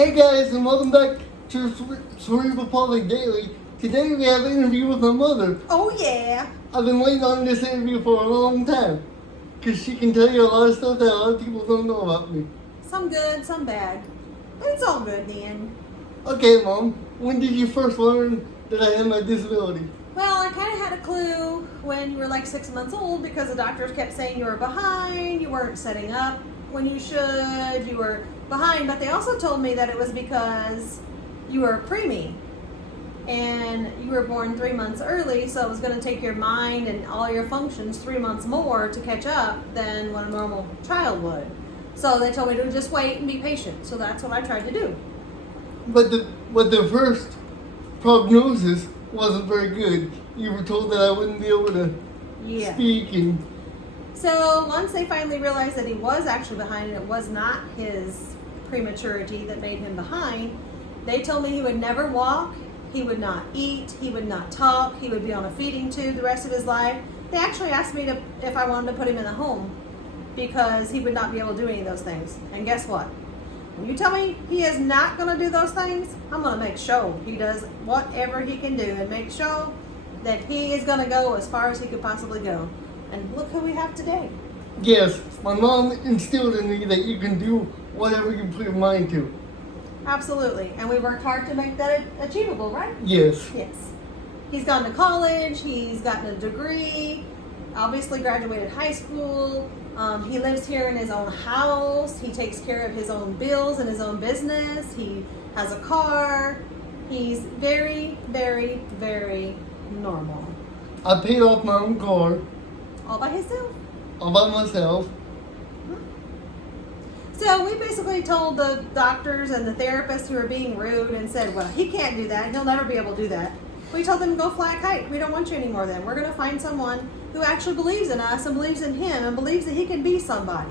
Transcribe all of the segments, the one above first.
Hey guys, and welcome back to Cerebral Palsy Daily. Today we have an interview with my mother. Oh yeah. I've been waiting on this interview for a long time, because she can tell you a lot of stuff that a lot of people don't know about me. Some good, some bad. But it's all good, Dan. Okay, Mom, when did you first learn that I had my disability? Well, I kind of had a clue when you were like 6 months old because the doctors kept saying you were behind, you weren't setting up when you should, you were behind. But they also told me that it was because you were a preemie and you were born 3 months early, so it was going to take your mind and all your functions 3 months more to catch up than what a normal child would. So they told me to just wait and be patient. So that's what I tried to do. But the first prognosis wasn't very good. You were told that I wouldn't be able to speak and... So once they finally realized that he was actually behind and it was not his prematurity that made him behind, they told me he would never walk, he would not eat, he would not talk, he would be on a feeding tube the rest of his life. They actually asked me if I wanted to put him in a home because he would not be able to do any of those things. And guess what? When you tell me he is not going to do those things, I'm going to make sure he does whatever he can do and make sure that he is going to go as far as he could possibly go. And look who we have today. Yes, my mom instilled in me that you can do whatever you put your mind to. Absolutely. And we worked hard to make that achievable, right? Yes. Yes. He's gone to college. He's gotten a degree. Obviously graduated high school. He lives here in his own house. He takes care of his own bills and his own business. He has a car. He's very, very, very normal. I paid off my own car. All by himself. All by myself. So we basically told the doctors and the therapists who were being rude and said, well, he can't do that. He'll never be able to do that. We told them to go fly a kite. We don't want you anymore then. We're going to find someone who actually believes in us and believes in him and believes that he can be somebody.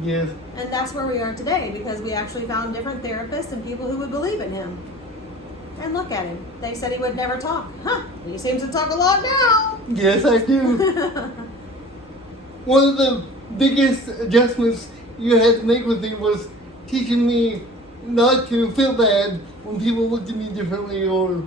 Yes. And that's where we are today because we actually found different therapists and people who would believe in him. And look at him. They said he would never talk. Huh. He seems to talk a lot now. Yes, I do. One of the biggest adjustments you had to make with me was teaching me not to feel bad when people looked at me differently or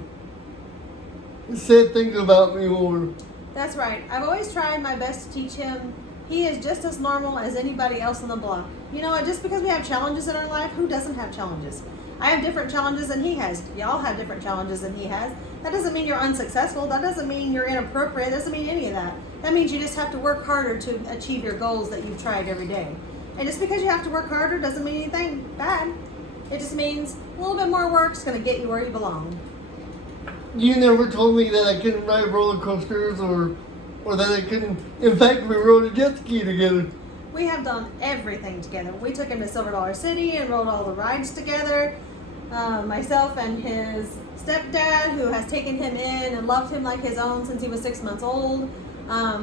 said things about me or... That's right. I've always tried my best to teach him he is just as normal as anybody else on the block. You know what? Just because we have challenges in our life, who doesn't have challenges? I have different challenges than he has. Y'all have different challenges than he has. That doesn't mean you're unsuccessful. That doesn't mean you're inappropriate. That doesn't mean any of that. That means you just have to work harder to achieve your goals that you've tried every day. And just because you have to work harder doesn't mean anything bad. It just means a little bit more work is going to get you where you belong. You never told me that I couldn't ride roller coasters or that I couldn't... In fact, we rode a jet ski together. We have done everything together. We took him to Silver Dollar City and rode all the rides together. Myself and his stepdad, who has taken him in and loved him like his own since he was 6 months old.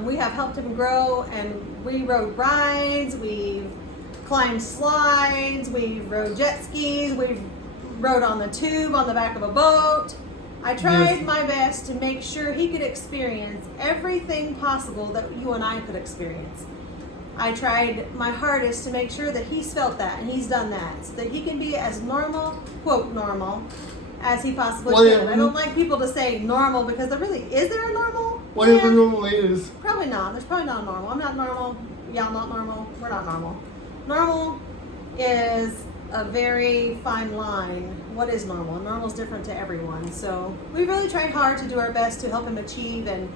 We have helped him grow, and we rode rides, we've climbed slides, we rode jet skis, we rode on the tube on the back of a boat. I tried my best to make sure he could experience everything possible that you and I could experience. I tried my hardest to make sure that he's felt that and he's done that, so that he can be as normal, quote normal, as he possibly can. I don't like people to say normal because is there a normal? Whatever normal is. Probably not. There's probably not a normal. I'm not normal. Y'all not normal. We're not normal. Normal is a very fine line. What is normal? Normal is different to everyone. So we really tried hard to do our best to help him achieve and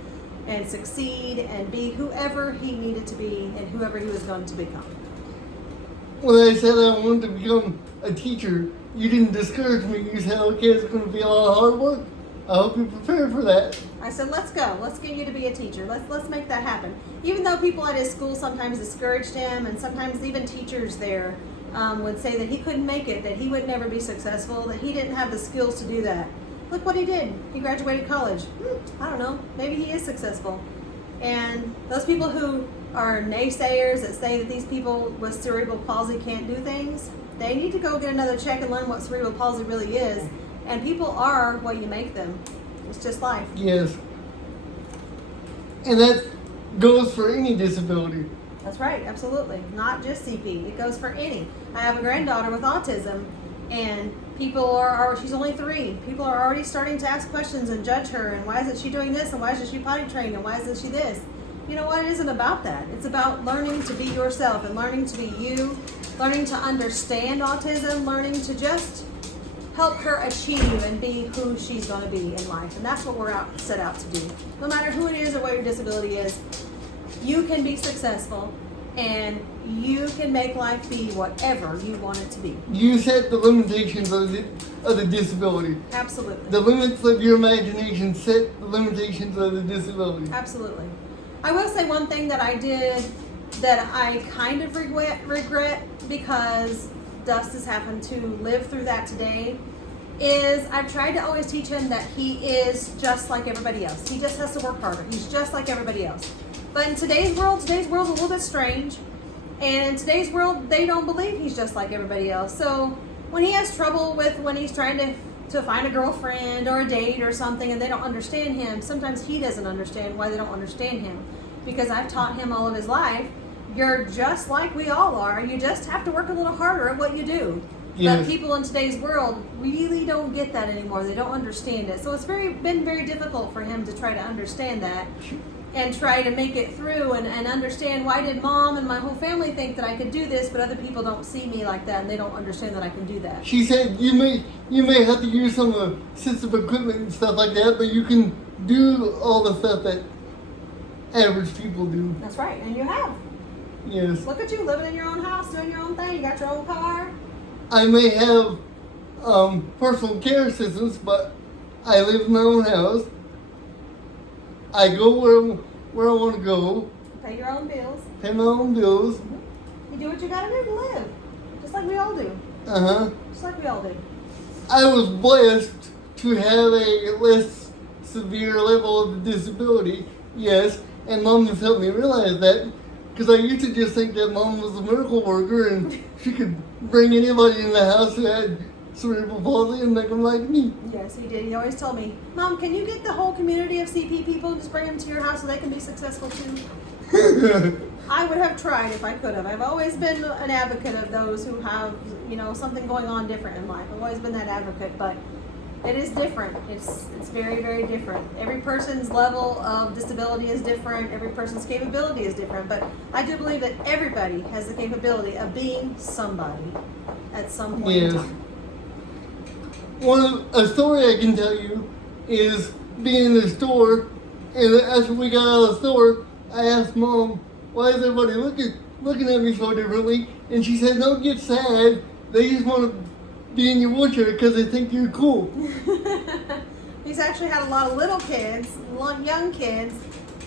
succeed and be whoever he needed to be and whoever he was going to become. When I said I wanted to become a teacher, you didn't discourage me. You said, okay, it's going to be a lot of hard work. I hope you're prepared for that. I said, let's go. Let's get you to be a teacher. Let's make that happen. Even though people at his school sometimes discouraged him, and sometimes even teachers there would say that he couldn't make it, that he would never be successful, that he didn't have the skills to do that. Look what he did. He graduated college. I don't know. Maybe he is successful. And those people who are naysayers that say that these people with cerebral palsy can't do things, they need to go get another check and learn what cerebral palsy really is. And people are what you make them. It's just life. Yes. And that goes for any disability. That's right, absolutely. Not just CP. It goes for any. I have a granddaughter with autism, And people are she's only 3. People are already starting to ask questions and judge her, and why isn't she doing this, and why isn't she potty trained, and why isn't she this? You know what? It isn't about that. It's about learning to be yourself and learning to be you, learning to understand autism, learning to just help her achieve and be who she's going to be in life. And that's what we're set out to do. No matter who it is or what your disability is, you can be successful and you can make life be whatever you want it to be. You set the limitations of the disability. Absolutely. The limits of your imagination set the limitations of the disability. Absolutely. I will say one thing that I did that I kind of regret because Dust has happened to live through that today is I've tried to always teach him that he is just like everybody else. He just has to work harder. He's just like everybody else. But in today's world's a little bit strange. And in today's world, they don't believe he's just like everybody else. So when he has trouble when he's trying to find a girlfriend or a date or something and they don't understand him, sometimes he doesn't understand why they don't understand him. Because I've taught him all of his life, you're just like we all are. You just have to work a little harder at what you do. Yes. But people in today's world really don't get that anymore. They don't understand it. So it's been very difficult for him to try to understand that and try to make it through and understand why did Mom and my whole family think that I could do this, but other people don't see me like that and they don't understand that I can do that. She said you may have to use some assistive equipment and stuff like that, but you can do all the stuff that average people do. That's right, and you have. Yes. Look at you living in your own house, doing your own thing. You got your own car. I may have personal care assistants, but I live in my own house. I go where I want to go. Pay your own bills. Pay my own bills. You do what you gotta do to live. Just like we all do. Uh-huh. Just like we all do. I was blessed to have a less severe level of disability, yes, and Mom has helped me realize that, because I used to just think that Mom was a miracle worker and she could bring anybody in the house who had cerebral palsy and make them like me. Yes, he did. He always told me, Mom, can you get the whole community of CP people and just bring them to your house so they can be successful too? I would have tried if I could have. I've always been an advocate of those who have, something going on different in life. I've always been that advocate, but it is different. It's very, very different. Every person's level of disability is different. Every person's capability is different. But I do believe that everybody has the capability of being somebody at some point in time. A story I can tell you is being in the store, and after we got out of the store, I asked Mom, why is everybody looking at me so differently? And she said, don't get sad. They just want to be in your wheelchair because they think you're cool. He's actually had a lot of little kids, young kids,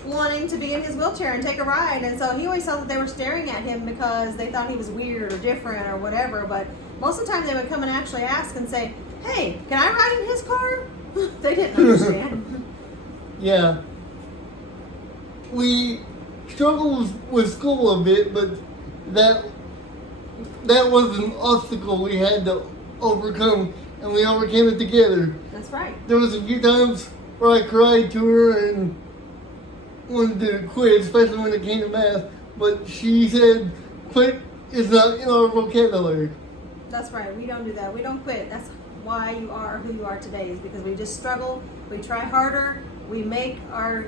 wanting to be in his wheelchair and take a ride. And so he always thought that they were staring at him because they thought he was weird or different or whatever. But most of the time they would come and actually ask and say, hey, can I ride in his car? They didn't understand. Yeah. We struggled with school a bit, but that was an obstacle we had to overcome, and we overcame it together. That's right. There was a few times where I cried to her and wanted to quit, especially when it came to math, but she said quit is not in our vocabulary. That's right. We don't do that. We don't quit. That's why you are who you are today, is because we just struggle, we try harder, we make our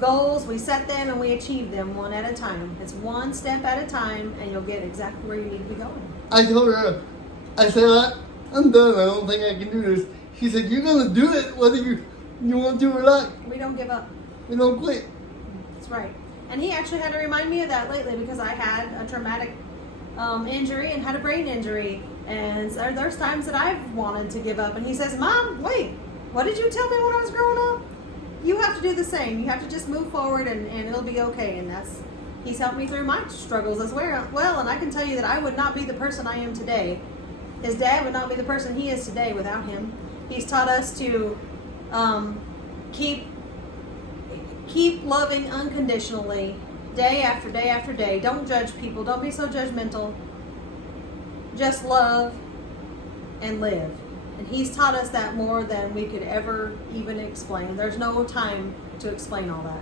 goals, we set them, and we achieve them one at a time. It's one step at a time, and you'll get exactly where you need to be going. I told her, I said, I'm done. I don't think I can do this. She said, you're going to do it whether you want to or not. We don't give up. We don't quit. That's right. And he actually had to remind me of that lately because I had a traumatic injury and had a brain injury. And so there's times that I've wanted to give up. And he says, Mom, wait, what did you tell me when I was growing up? You have to do the same. You have to just move forward and it'll be okay. And he's helped me through my struggles as well. And I can tell you that I would not be the person I am today. His dad would not be the person he is today without him. He's taught us to keep loving unconditionally day after day after day. Don't judge people. Don't be so judgmental. Just love and live. And he's taught us that more than we could ever even explain. There's no time to explain all that.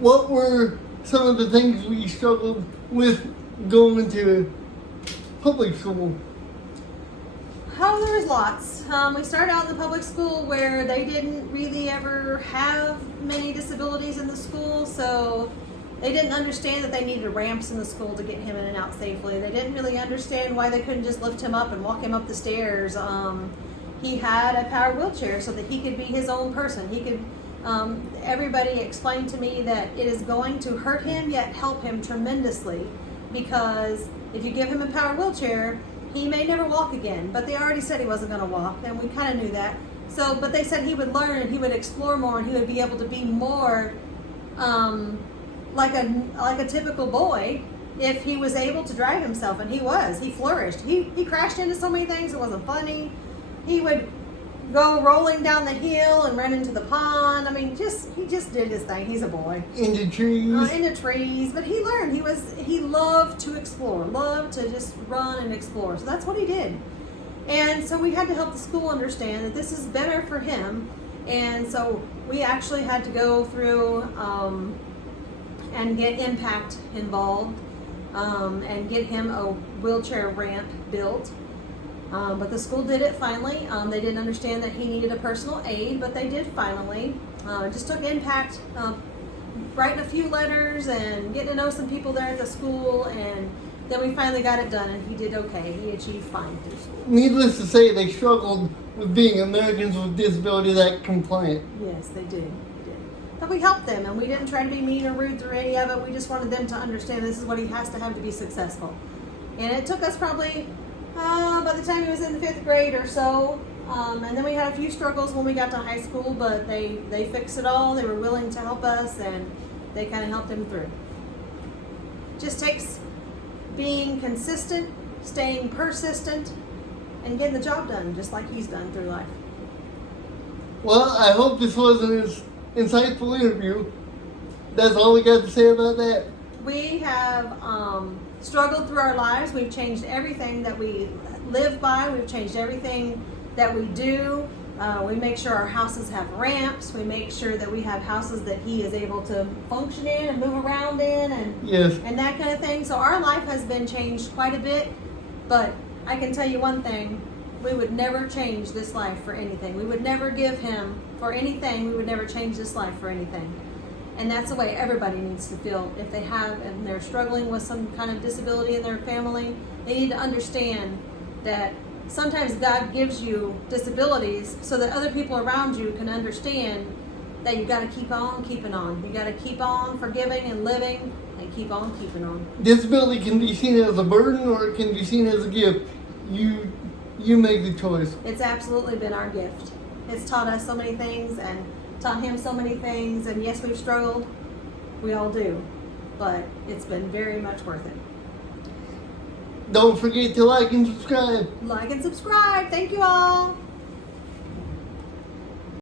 What were some of the things we struggled with going to public school? Oh, there was lots. We started out in the public school where they didn't really ever have many disabilities in the school, so they didn't understand that they needed ramps in the school to get him in and out safely. They didn't really understand why they couldn't just lift him up and walk him up the stairs. He had a power wheelchair so that he could be his own person. He could. Everybody explained to me that it is going to hurt him yet help him tremendously, because if you give him a power wheelchair, he may never walk again. But they already said he wasn't going to walk, and we kind of knew that. So, but they said he would learn and he would explore more and he would be able to be more like a typical boy if he was able to drive himself, and he was. He flourished. He crashed into so many things it wasn't funny. He would go rolling down the hill and run into the pond. I mean, he just did his thing. He's a boy. Into trees. Into trees, but he learned. He loved to explore, loved to just run and explore. So that's what he did. And so we had to help the school understand that this is better for him. And so we actually had to go through and get Impact involved and get him a wheelchair ramp built. But the school did it finally. They didn't understand that he needed a personal aid, but they did finally. It just took Impact writing a few letters and getting to know some people there at the school, and then we finally got it done, and he did okay. He achieved fine through school. Needless to say, they struggled with being Americans with Disabilities Act compliant. Yes, they did. But we helped them, and we didn't try to be mean or rude through any of it. We just wanted them to understand this is what he has to have to be successful. And it took us probably, by the time he was in the 5th grade or so, and then we had a few struggles when we got to high school, but they fixed it all. They were willing to help us, and they kind of helped him through. Just takes being consistent, staying persistent, and getting the job done, just like he's done through life. Well, I hope this was an insightful interview. That's all we got to say about that. We have struggled through our lives. We've changed everything that we live by. We've changed everything that we do. We make sure our houses have ramps. We make sure that we have houses that he is able to function in and move around in, and that kind of thing. So our life has been changed quite a bit, but I can tell you one thing. We would never change this life for anything. We would never give him for anything. We would never change this life for anything. And that's the way everybody needs to feel. If they have and they're struggling with some kind of disability in their family, they need to understand that sometimes God gives you disabilities so that other people around you can understand that you got to keep on keeping on. You got to keep on forgiving and living and keep on keeping on. Disability can be seen as a burden or it can be seen as a gift. You make the choice. It's absolutely been our gift. It's taught us so many things and taught him so many things. And yes, we've struggled. We all do. But it's been very much worth it. Don't forget to like and subscribe. Like and subscribe. Thank you all.